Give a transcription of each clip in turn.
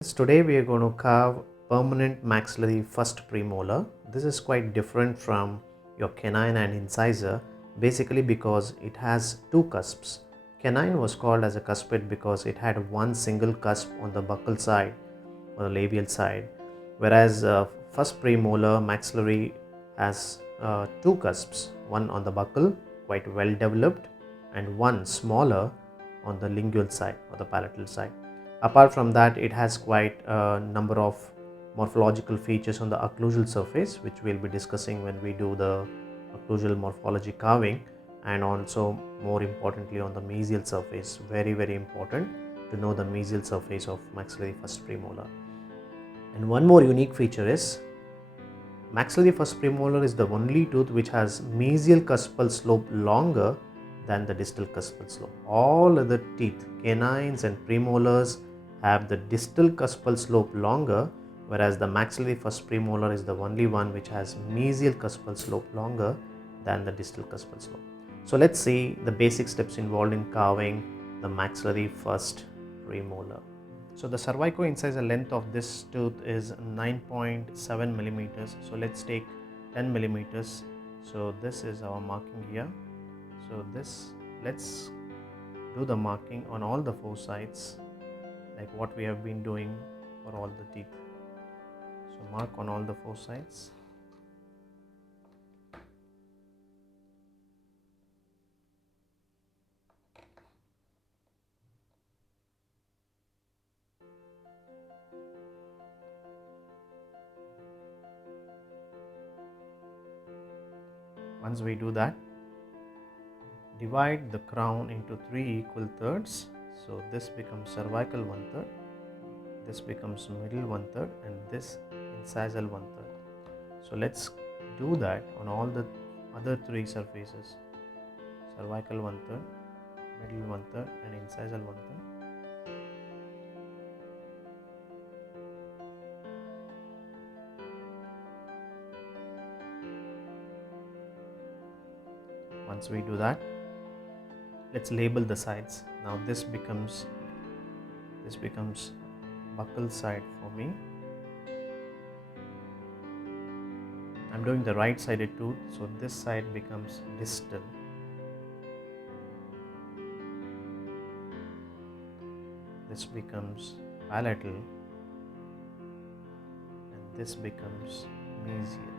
Today we are going to carve permanent maxillary first premolar. This is quite different from your canine and incisor, basically because it has two cusps. Canine was called as a cuspid because it had one single cusp on the buccal side or the labial side, whereas first premolar maxillary has two cusps, one on the buccal quite well developed and one smaller on the lingual side or the palatal side. Apart from that, it has quite a number of morphological features on the occlusal surface, which we'll be discussing when we do the occlusal morphology carving, and also more importantly on the mesial surface. Very important to know the mesial surface of maxillary first premolar. And one more unique feature is maxillary first premolar is the only tooth which has mesial cuspal slope longer than the distal cuspal slope. All other teeth, canines and premolars, have the distal cuspal slope longer, whereas the maxillary first premolar is the only one which has mesial cuspal slope longer than the distal cuspal slope. So let's see the basic steps involved in carving the maxillary first premolar. So the cervico-incisor length of this tooth is 9.7 millimeters. So let's take 10 millimeters. So this is our marking here. So let's do the marking on all the four sides, like what we have been doing for all the teeth. So mark on all the four sides. Once we do that, divide the crown into 3 equal thirds. So this becomes cervical 1/3, this becomes middle 1/3, and this incisal 1/3. So let's do that on all the other 3 surfaces: cervical 1/3, middle 1/3, and incisal 1/3. Once we do that, let's label the sides. Now this becomes buccal side for me. I'm doing the right sided tooth, so this side becomes distal. This becomes palatal, and this becomes mesial.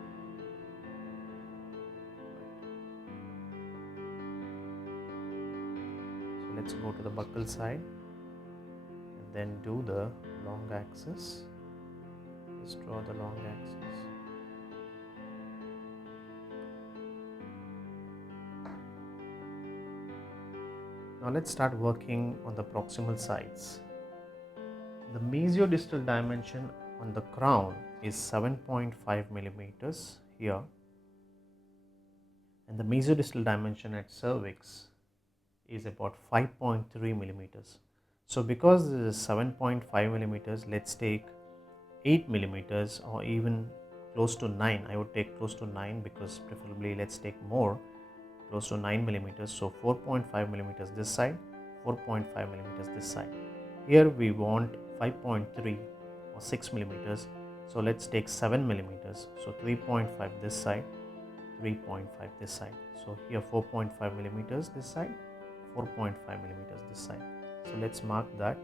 Let's go to the buccal side and then do the long axis. Just draw the long axis. Now let's start working on the proximal sides. The mesiodistal dimension on the crown is 7.5 millimeters here, and the mesiodistal dimension at cervix is about 5.3 millimeters. So because this is 7.5 millimeters, let's take 8 millimeters or even close to 9. I would take close to 9 because preferably let's take more, close to 9 millimeters. So 4.5 millimeters this side, 4.5 millimeters this side. Here we want 5.3 or 6 millimeters. So let's take 7 millimeters. So 3.5 this side, 3.5 this side. So here 4.5 millimeters this side, 4.5 millimeters this side. So let's mark that.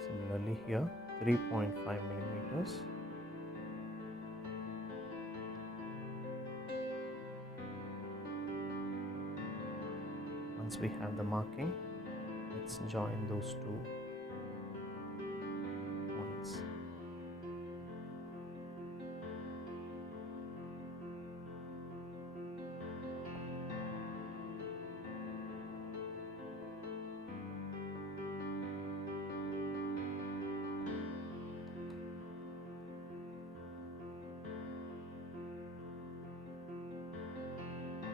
Similarly here 3.5 millimeters. Once we have the marking, let's join those two points.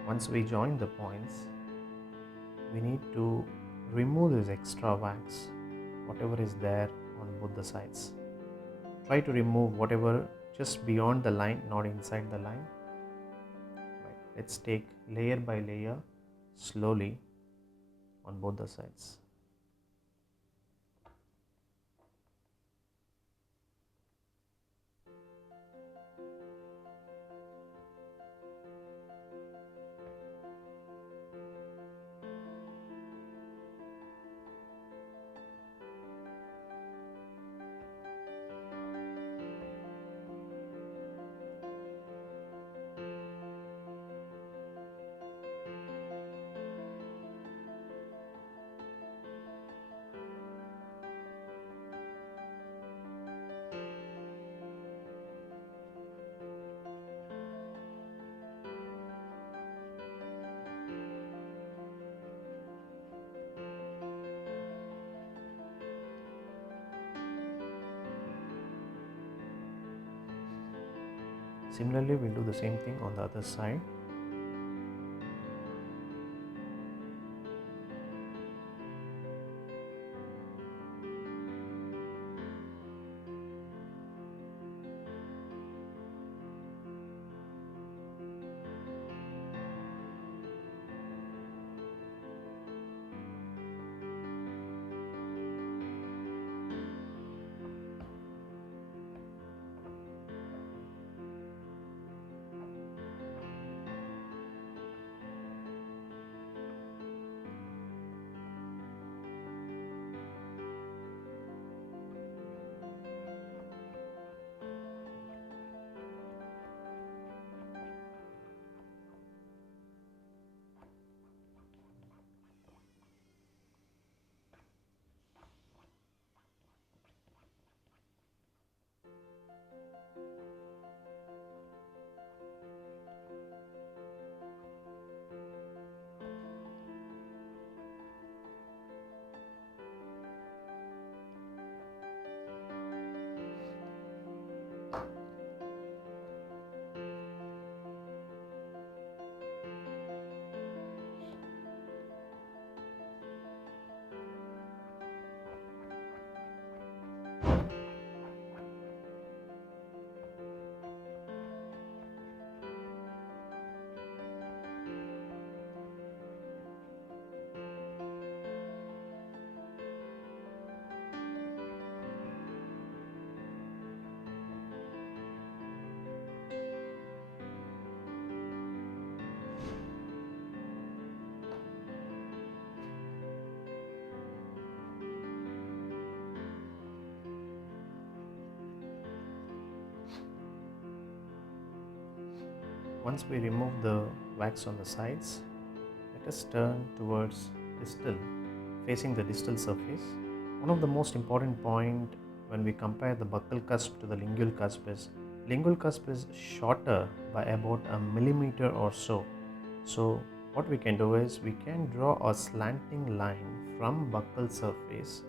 Once we join the points, we need to remove this extra wax, whatever is there on both the sides. Try to remove whatever just beyond the line, not inside the line. Let's take layer by layer slowly on both the sides. Similarly, we'll do the same thing on the other side. Once we remove the wax on the sides, let us turn towards distal, facing the distal surface. One of the most important point when we compare the buccal cusp to the lingual cusp is shorter by about a millimeter or so. So what we can do is we can draw a slanting line from buccal surface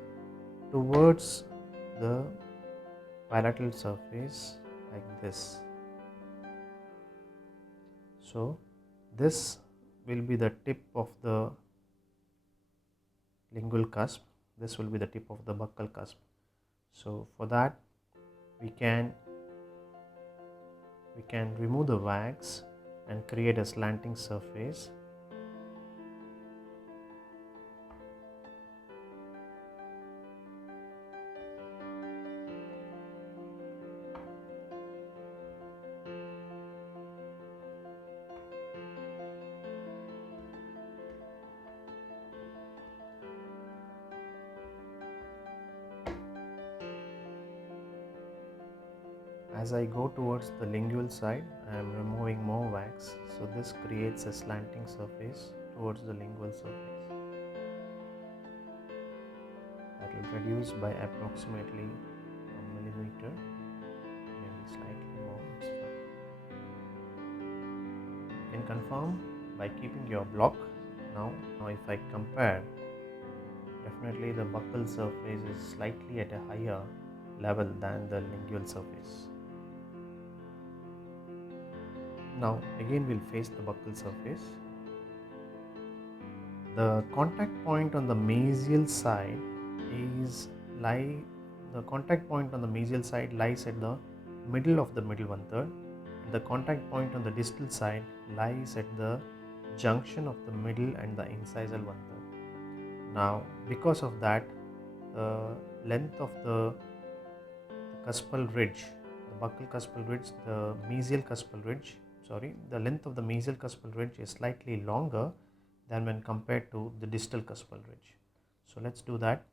towards the palatal surface like this. So this will be the tip of the lingual cusp, this will be the tip of the buccal cusp. So for that we can remove the wax and create a slanting surface. As I go towards the lingual side, I am removing more wax, so this creates a slanting surface towards the lingual surface. That will reduce by approximately a millimeter, maybe slightly more, it's fine. You can confirm by keeping your block. Now if I compare, definitely the buccal surface is slightly at a higher level than the lingual surface. Now again we'll face the buccal surface. The contact point on the mesial side lies at the middle of the middle 1/3, The contact point on the distal side lies at the junction of the middle and the incisal one third. Now, because of that, the length of the cuspal ridge, the buccal cuspal ridge, the mesial cuspal ridge, the length of the mesial cuspal ridge is slightly longer than when compared to the distal cuspal ridge. So let's do that.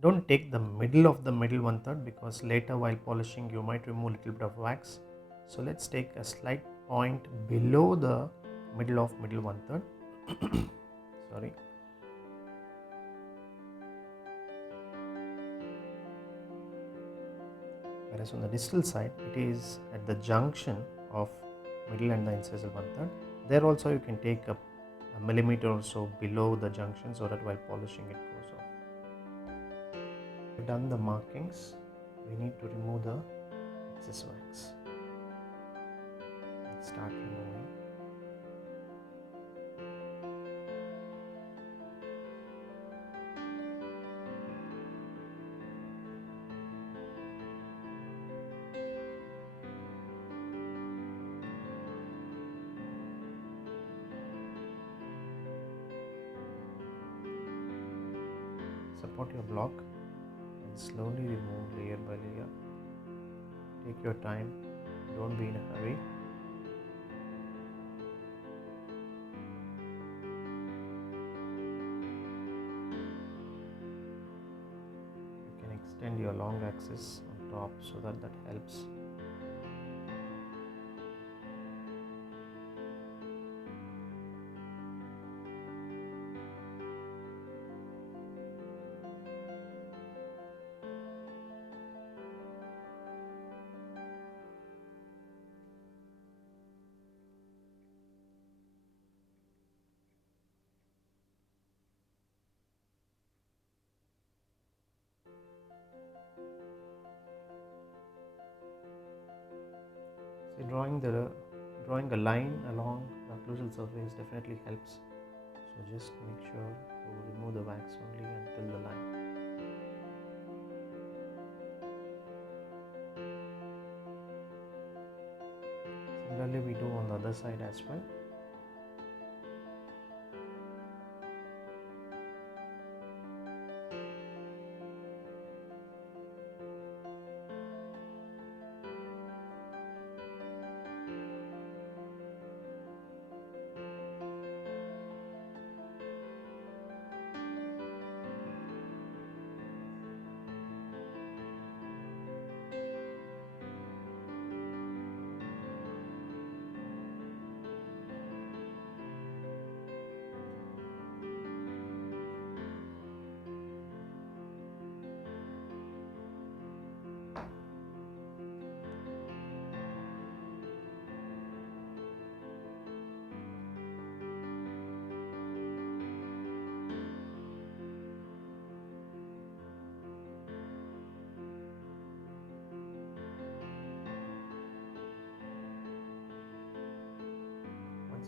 Don't take the middle of the middle one third, because later while polishing you might remove a little bit of wax. So let's take a slight point below the middle of middle one third. Sorry. Whereas on the distal side it is at the junction of middle and the incisal one third. There also you can take a millimeter or so below the junction so that while polishing it goes off. We've done the markings, we need to remove the excess wax. Let's start removing. Support your block and slowly remove layer by layer. Take your time, don't be in a hurry. You can extend your long axis on top so that helps. See, drawing a line along the occlusal surface definitely helps. So just make sure to remove the wax only until the line. Similarly we do on the other side as well.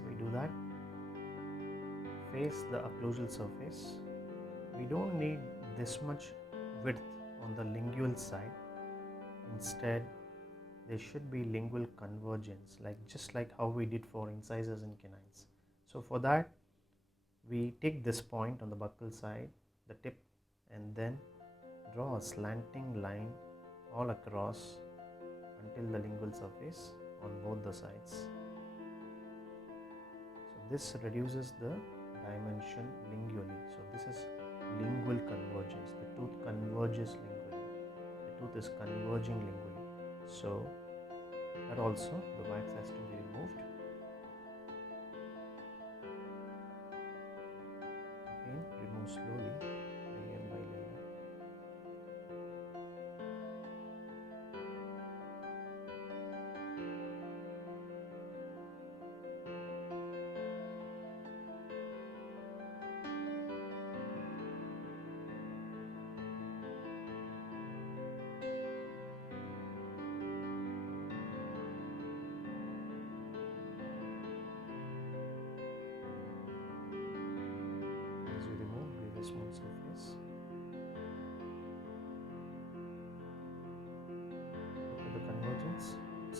We do that, face the occlusal surface. We don't need this much width on the lingual side. Instead, there should be lingual convergence, just like how we did for incisors and canines. So for that, we take this point on the buccal side, the tip, and then draw a slanting line all across until the lingual surface on both the sides. This reduces the dimension lingually. So this is lingual convergence. The tooth converges lingually. The tooth is converging lingually. So that also the wax has to be removed. Again, remove slowly, layer by layer.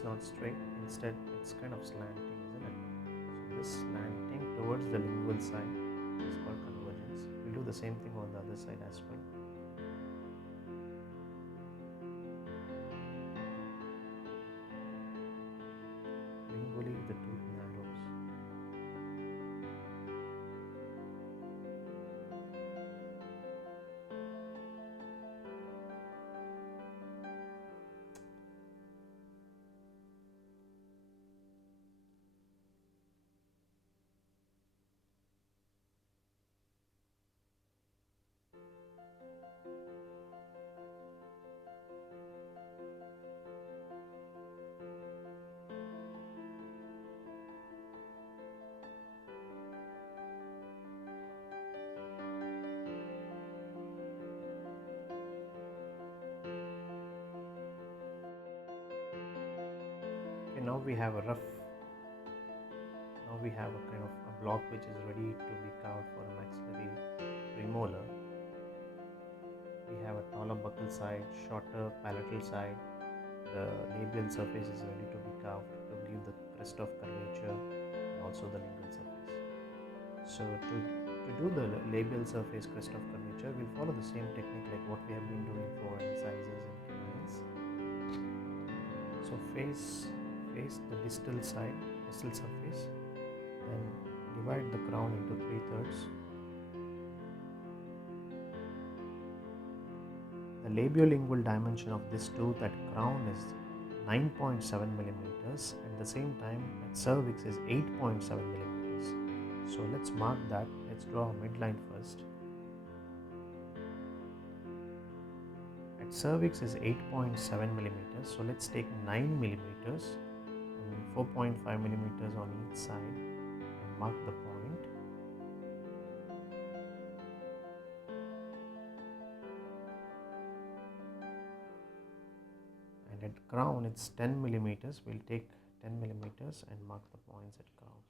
not straight, instead it's kind of slanting, isn't it? So this slanting towards the lingual side is called convergence. We'll do the same thing on the other side as well. Lingually the tooth narrows. Okay, now we have a kind of a block which is ready to be carved for a maxillary premolar. We have a taller buccal side, shorter palatal side. The labial surface is ready to be carved to give the crest of curvature and also the lingual surface. So to do the labial surface crest of curvature, we'll follow the same technique like what we have been doing for incisors and canines. So face the distal surface, then divide the crown into 3/3. The labiolingual dimension of this tooth at crown is 9.7 millimeters. At the same time, at cervix is 8.7 millimeters. So let's mark that. Let's draw a midline first. At cervix is 8.7 millimeters. So let's take 9 millimeters and 4.5 millimeters on each side and mark the point. And at crown it's 10 millimeters. We'll take 10 millimeters and mark the points at crown.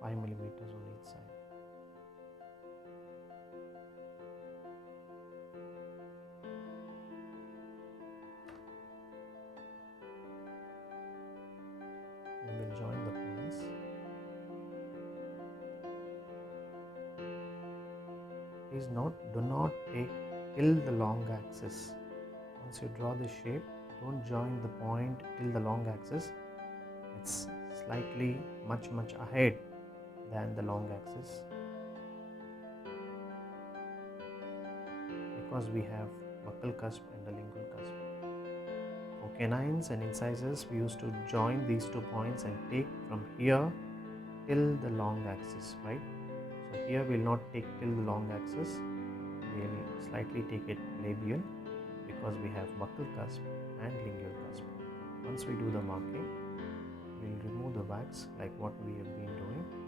Five millimeters on each side. And we'll join the points. Please note, do not take till the long axis. Once you draw the shape, don't join the point till the long axis. It's slightly much ahead than the long axis, because we have buccal cusp and the lingual cusp. For canines and incisors, we used to join these 2 points and take from here till the long axis, right? So here we will not take till the long axis, we will slightly take it labial, because we have buccal cusp and lingual cusp. Once we do the marking, we will remove the wax like what we have been doing before.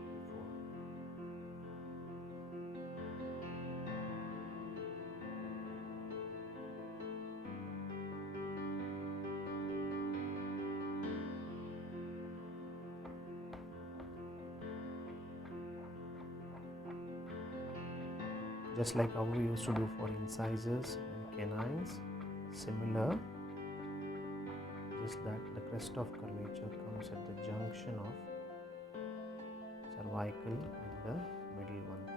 Just like how we used to do for incisors and canines, similar, just that the crest of curvature comes at the junction of cervical and the middle 1/3.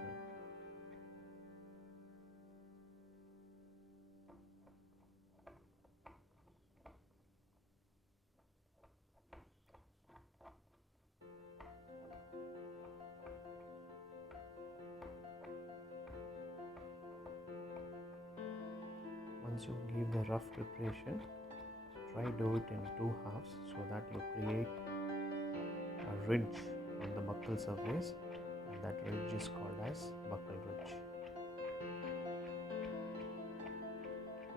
Once you give the rough preparation, try do it in 2 halves so that you create a ridge on the buccal surface, and that ridge is called as buccal ridge.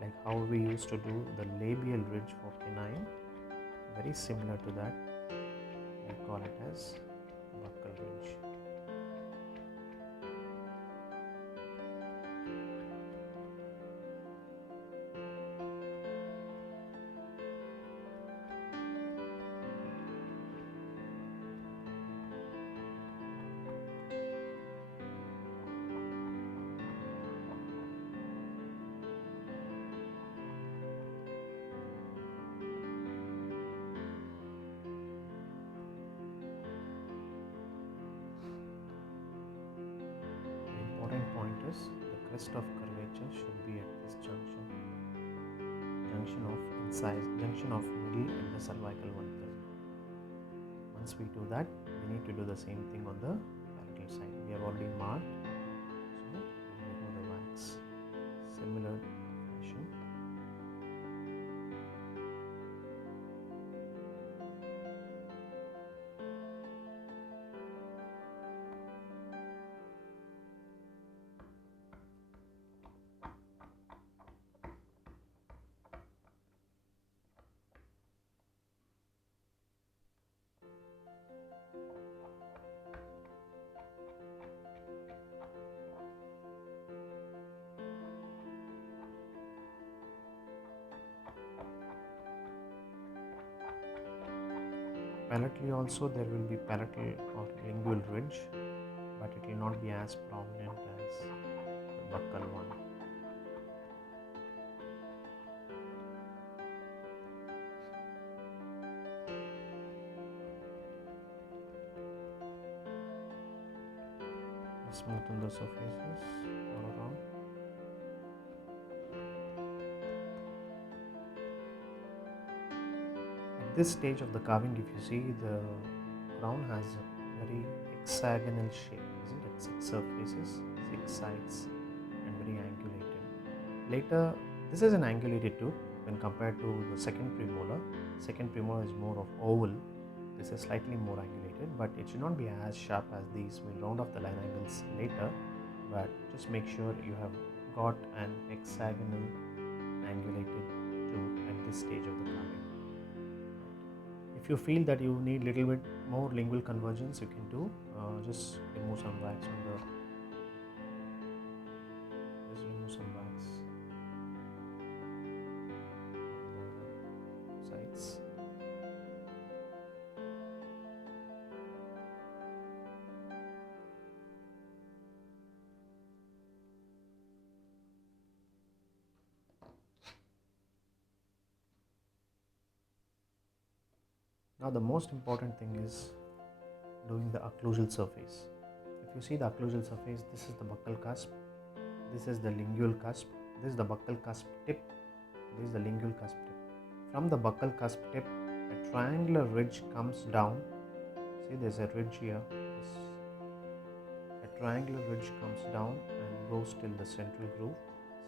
Like how we used to do the labial ridge for canine, very similar to that, we call it as buccal ridge. this, the crest of curvature should be at this junction of middle at the cervical vertebra. Once we do that, we need to do the same thing on the palatal side. We have already marked, so we remove the wax. Similar fashion. Palatally also there will be palatal or lingual ridge, but it will not be as prominent as the buccal one. Smoothen the surfaces all around. At this stage of the carving, if you see, the crown has a very hexagonal shape, isn't it? 6 surfaces, 6 sides, and very angulated. Later, this is an angulated tooth when compared to the second premolar. Second premolar is more of oval. This is slightly more angulated, but it should not be as sharp as these. We'll round off the line angles later, but just make sure you have got an hexagonal angulated tooth at this stage of the carving. If you feel that you need little bit more lingual convergence, you can do just remove some wax on the sides. Now the most important thing is doing the occlusal surface. If you see the occlusal surface, this is the buccal cusp, this is the lingual cusp, this is the buccal cusp tip, this is the lingual cusp tip. From the buccal cusp tip, a triangular ridge comes down. See, there's a ridge here. A triangular ridge comes down and goes till the central groove.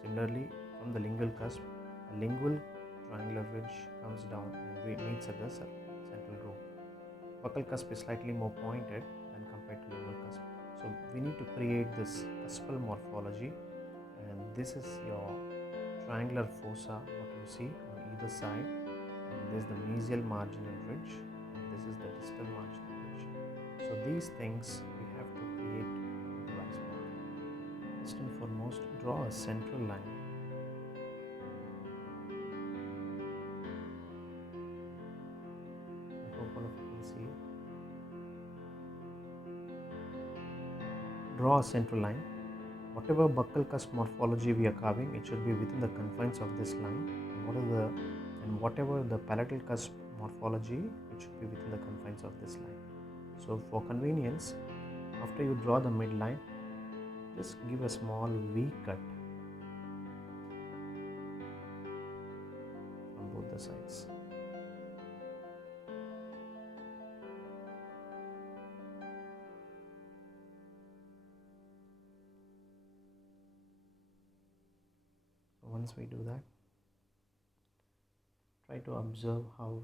Similarly, from the lingual cusp, a lingual triangular ridge comes down and meets at the central groove. Buccal cusp is slightly more pointed than compared to lingual cusp. So we need to create this cuspal morphology, and this is your triangular fossa, what you see on either side, and this is the mesial marginal ridge, and this is the distal marginal ridge. So these things we have to create in the wax block. First and foremost, draw a central line. I hope all of you can see. Draw a central line. Whatever buccal cusp morphology we are carving, it should be within the confines of this line. And whatever the palatal cusp morphology, it should be within the confines of this line. So for convenience, after you draw the midline, just give a small V cut on both the sides. Once we do that, try to observe how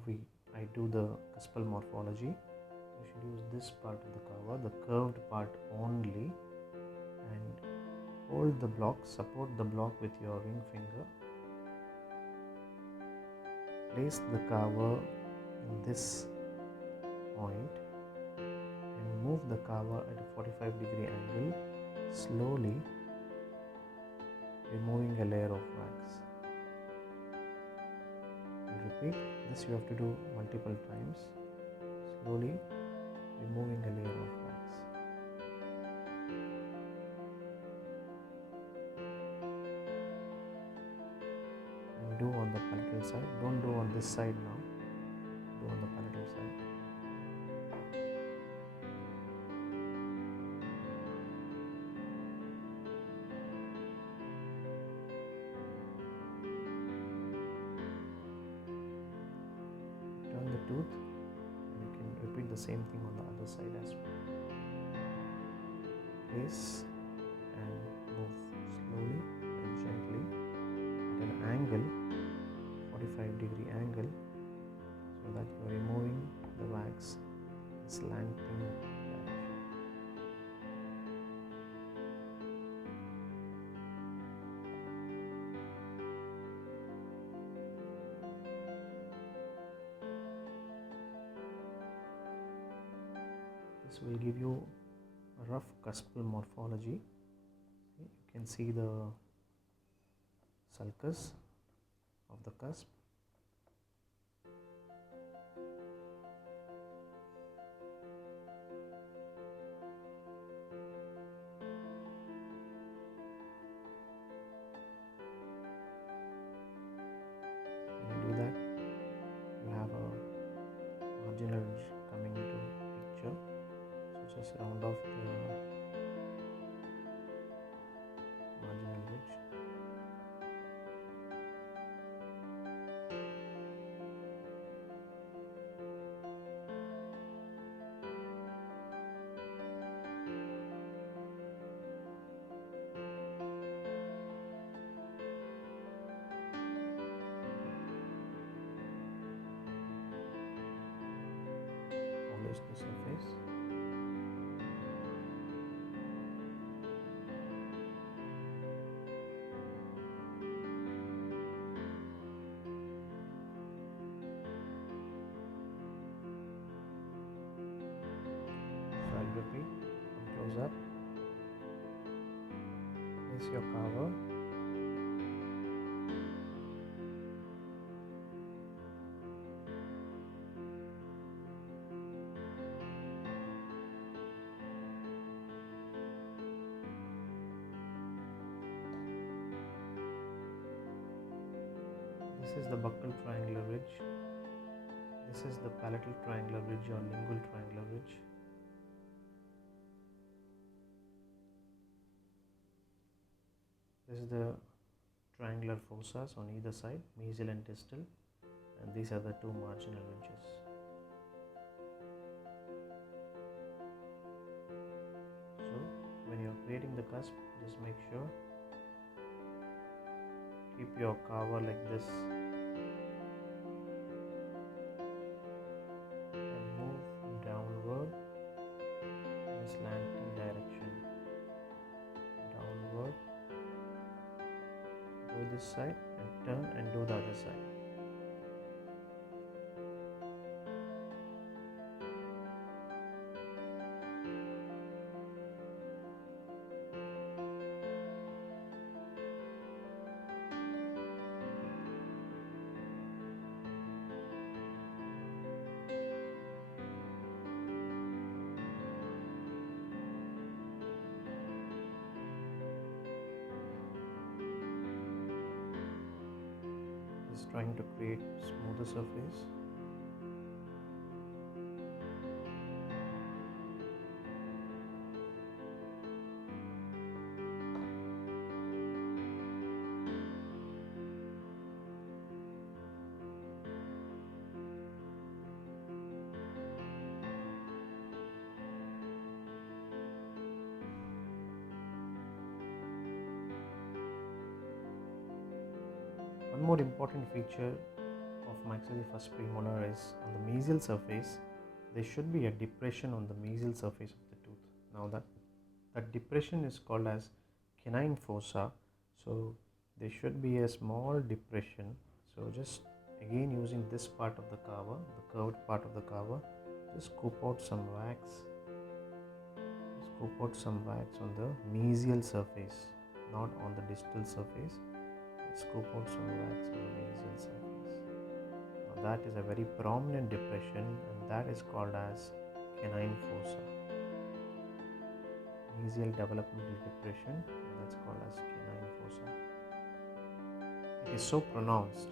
I do the cuspal morphology. You should use this part of the cover, the curved part only, and hold the block, support the block with your ring finger. Place the cover in this point and move the cover at a 45-degree angle, slowly removing a layer of wax. Repeat this, you have to do multiple times, slowly removing a layer of wax. And do on the palatal side. Don't do on this side now, do on the palatal side. tooth, and you can repeat the same thing on the other side as well. Place and move slowly and gently at an angle, 45-degree angle, so that you are removing the wax in slanting direction. This will give you a rough cuspal morphology. You can see the sulcus of the cusp. When you do that, you have a marginal ridge coming into picture. So just round off the marginal ridge. Polish the surface. So I'll repeat and close up. Place your cover. This is the buccal triangular ridge. This is the palatal triangular ridge or lingual triangular ridge. This is the triangular fossas on either side, mesial and distal, and these are the two marginal ridges. So when you are creating the cusp, just make sure keep your cover like this and move downward in a slanting direction. Downward, go this side and turn and do the other side. Trying to create smoother surface. One more important feature of maxillary first premolar is on the mesial surface, there should be a depression on the mesial surface of the tooth. Now that depression is called as canine fossa. So there should be a small depression. So just again using this part of the cover, the curved part of the cover, just scoop out some wax. Scoop out some wax on the mesial surface, not on the distal surface. Scoop out some wax on the mesial surface. Now that is a very prominent depression, and that is called as canine fossa. Mesial developmental depression, that's called as canine fossa. It is so pronounced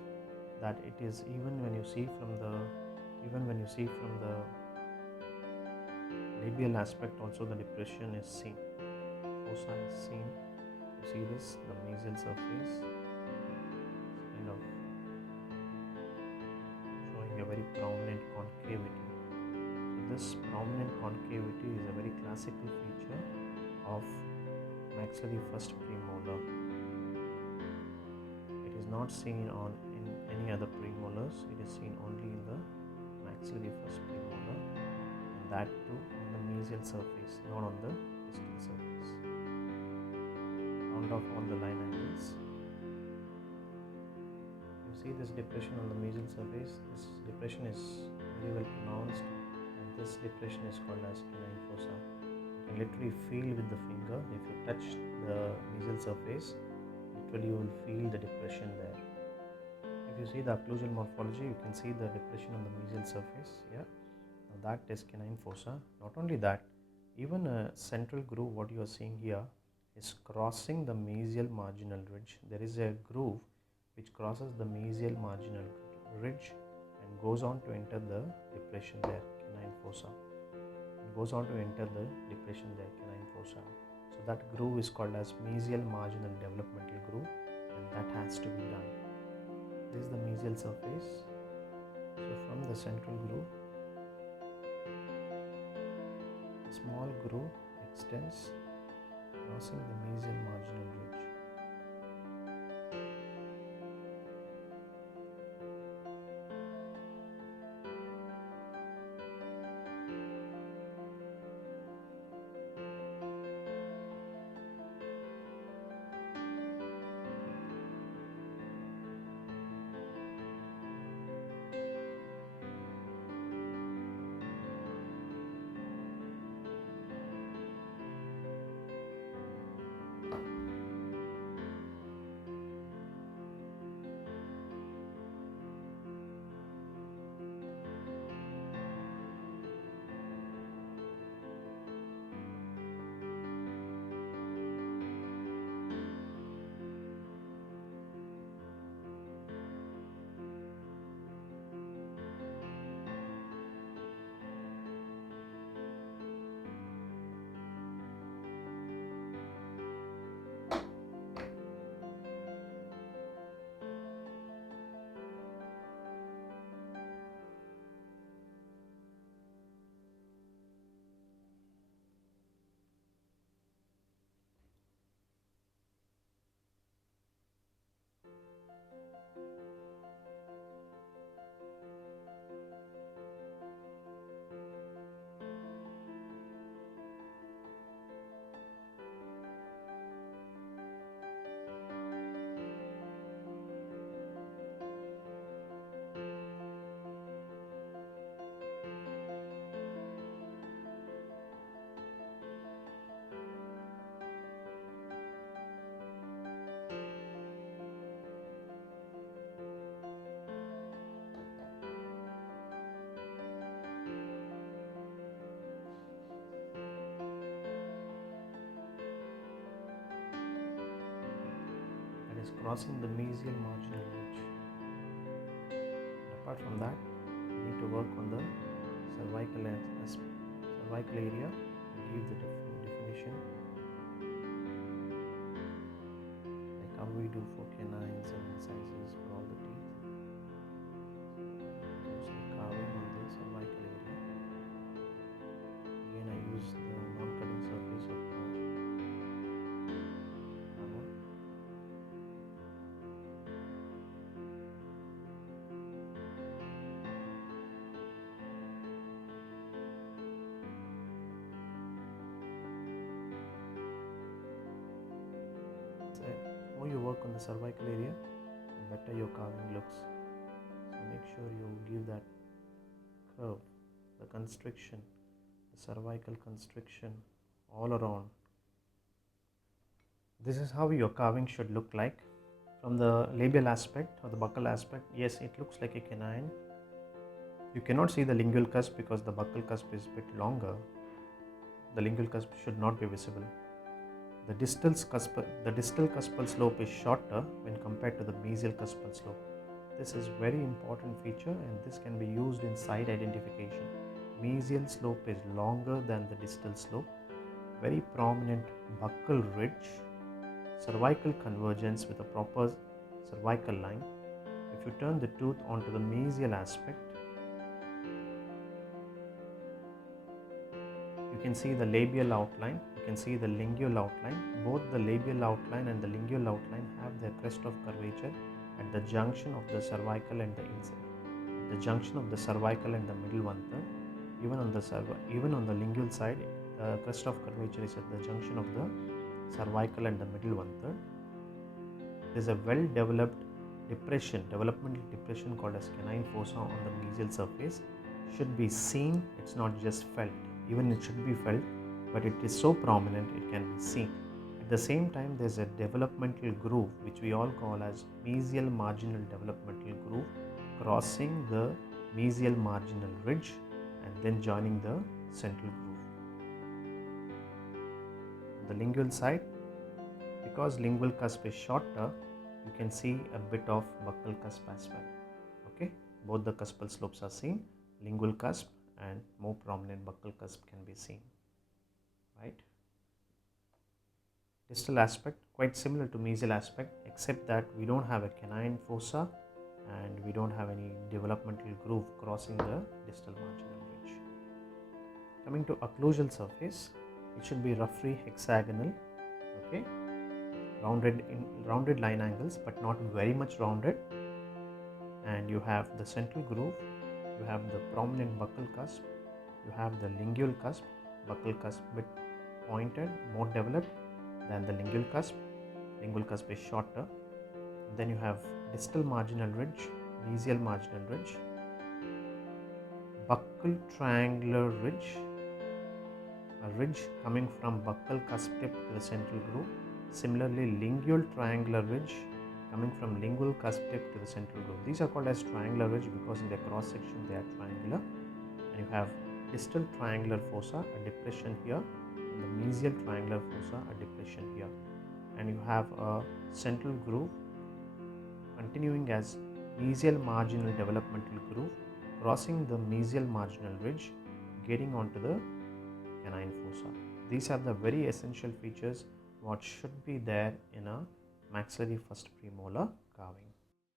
that it is even when you see from the labial aspect also the depression is seen. Fossa is seen. You see this, the mesial surface. Showing a very prominent concavity. So this prominent concavity is a very classical feature of maxillary first premolar. It is not seen in any other premolars. It is seen only in the maxillary first premolar, and that too on the mesial surface, not on the distal surface. Round off all the line angles. You see this depression on the mesial surface. This depression is very well pronounced, and this depression is called as canine fossa. You can literally feel with the finger. If you touch the mesial surface, literally you will feel the depression there. If you see the occlusal morphology, you can see the depression on the mesial surface. Yeah, now that is canine fossa. Not only that, even a central groove, what you are seeing here, is crossing the mesial marginal ridge. There is a groove which crosses the mesial marginal ridge and goes on to enter the depression there, canine fossa. It goes on to enter the depression there, canine fossa. So that groove is called as mesial marginal developmental groove, and that has to be done. This is the mesial surface. So from the central groove, a small groove extends, crossing the mesial marginal ridge. Is crossing the mesial marginal ridge. And apart from that, we need to work on the cervical area and give the definition like how we do for canines and incisors for all the teeth. Do some carving on the cervical area. Again, I use the non-cutting surface of the the more you work on the cervical area, the better your carving looks. So make sure you give that curve, the constriction, the cervical constriction all around. This is how your carving should look like. From the labial aspect or the buccal aspect, yes, it looks like a canine. You cannot see the lingual cusp because the buccal cusp is a bit longer. The lingual cusp should not be visible. The distal cuspal slope is shorter when compared to the mesial cuspal slope. This is very important feature, and this can be used in side identification. Mesial slope is longer than the distal slope. Very prominent buccal ridge, cervical convergence with a proper cervical line. If you turn the tooth onto the mesial aspect, You can see the labial outline, you can see the lingual outline. Both the labial outline and the lingual outline have their crest of curvature at the junction of the cervical and the inside. At the junction of the cervical and the middle one third. Even on the lingual side, the crest of curvature is at the junction of the cervical and the middle one third. There is a well-developed developmental depression called as canine fossa on the mesial surface. Should be seen, it's not just felt. Even it should be felt, but it is so prominent it can be seen. At the same time, there is a developmental groove which we all call as mesial marginal developmental groove, crossing the mesial marginal ridge and then joining the central groove. The lingual side, because lingual cusp is shorter, you can see a bit of buccal cusp as well. Okay, both the cuspal slopes are seen, lingual cusp and more prominent buccal cusp can be seen, right? Distal aspect quite similar to mesial aspect, except that we don't have a canine fossa and we don't have any developmental groove crossing the distal marginal ridge. Coming to occlusal surface, it should be roughly hexagonal, okay, rounded line angles, but not very much rounded, and you have the central groove, you have the prominent buccal cusp, you have the lingual cusp, buccal cusp bit pointed, more developed than the lingual cusp is shorter. Then you have distal marginal ridge, mesial marginal ridge, buccal triangular ridge, a ridge coming from buccal cusp tip to the central groove. Similarly, lingual triangular ridge coming from lingual cusp tip to the central groove. These are called as triangular ridge because in their cross section they are triangular. And you have distal triangular fossa, a depression here, and the mesial triangular fossa, a depression here. And you have a central groove continuing as mesial marginal developmental groove, crossing the mesial marginal ridge, getting onto the canine fossa. These are the very essential features what should be there in a maxillary first premolar carving.